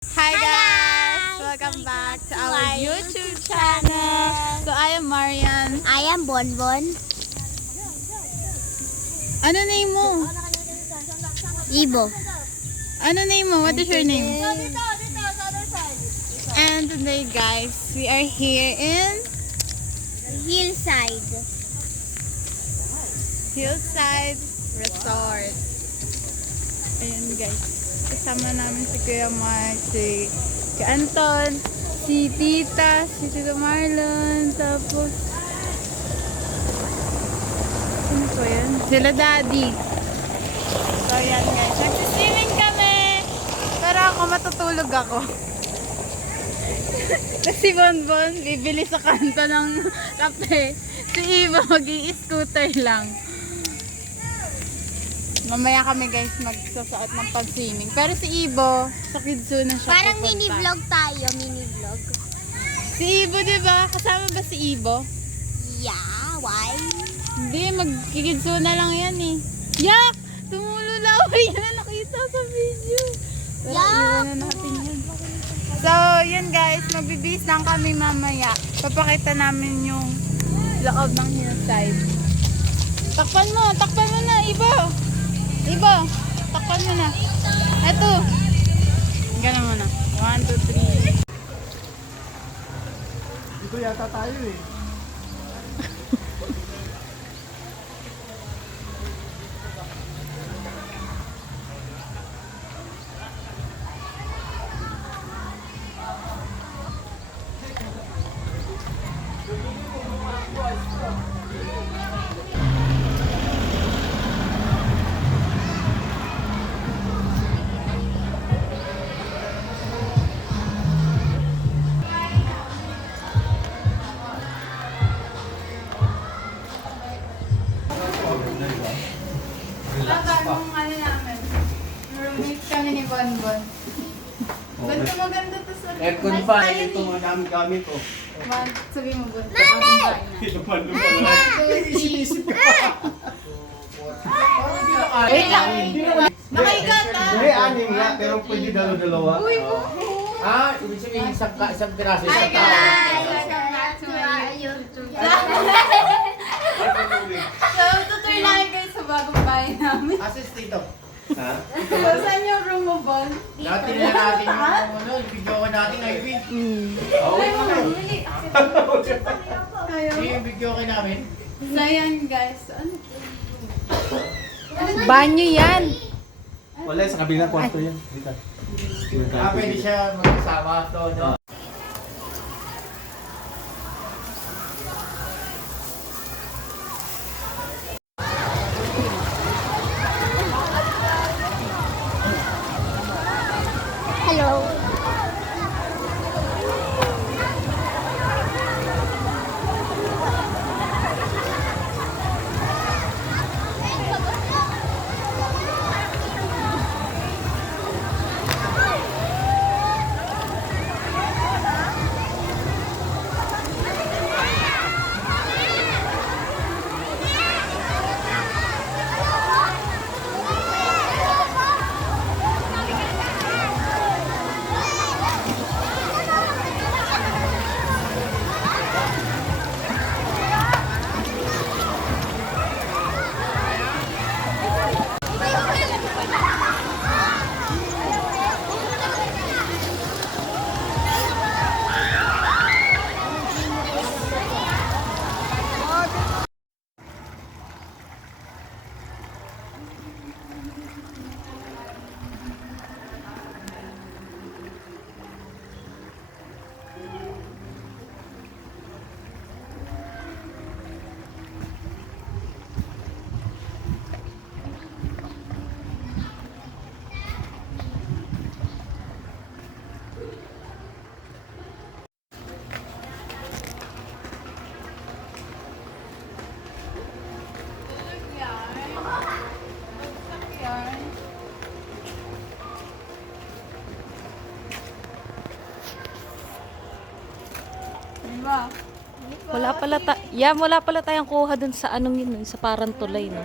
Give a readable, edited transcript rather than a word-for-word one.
Hi guys! Welcome back to our YouTube channel. So I am Marian. I am Bonbon. Ano name mo? Ibo. Ano name mo? What is your name? And today guys, we are here in Hillside. Hillside Resort. Ayan guys. Kasama namin si Kuya Mark, si Kuya Anton, si Tita, si Tito Marlon, tapos ano po yan? Sila Daddy. So yan guys, nagsiswimming kami. Pero ako matutulog ako. Si Bonbon, bibili sa kanto ng kape. Si Ivo, mag-i-scooter lang. Mamaya kami guys magsasuot ng pag-swimming. Pero si Ibo, sa Kidzuna siya Parang pupunta. mini-vlog tayo, mini-vlog. Si Ibo, diba? Kasama ba si Ibo? Yeah, why? Hindi, mag-Kidzuna lang yan eh. Yak! Tumululaway yan na nakita sa video. Pero Yak! iwan na natin yan. So, yun guys, magbibis lang kami mamaya. Papakita namin yung loob ng hillside. Takpan mo na, Ibo! Ibo, takpan mo na. Eto. Ganun mo na. 1, 2, 3. Dito yata tayo eh. Nung ano namin, roommate kami ni Bonbon. Ganda maganda to sa Aircon pa, ito mga gamit-gamit ko. Sabi mo, Bon. Mami! Ito pa naman. Isip-isip ko. Wait lang. Nakaigat ah! Hindi, anim nga, pero pwede dalawa-dalawa. Uy, Ah, ibig sabihin isang piraso, Hi isang tao. guys! Welcome back to my YouTube channel. So, tutur lang guys sa bagong bahay namin. Assist dito. Ha? So, saan yung room mo, Bon? Natin na natin yung ano, video ko natin ngayon. Ay, huli. Ayaw. Yung video ko namin. So, yan guys. Ano? Banyo yan. Wala, sa kabilang kwarto yan. Dito. Pwede siya magkasama todo. Hello. Diba? Wala pala tayong kuha dun sa anong yun, sa parang tulay, no?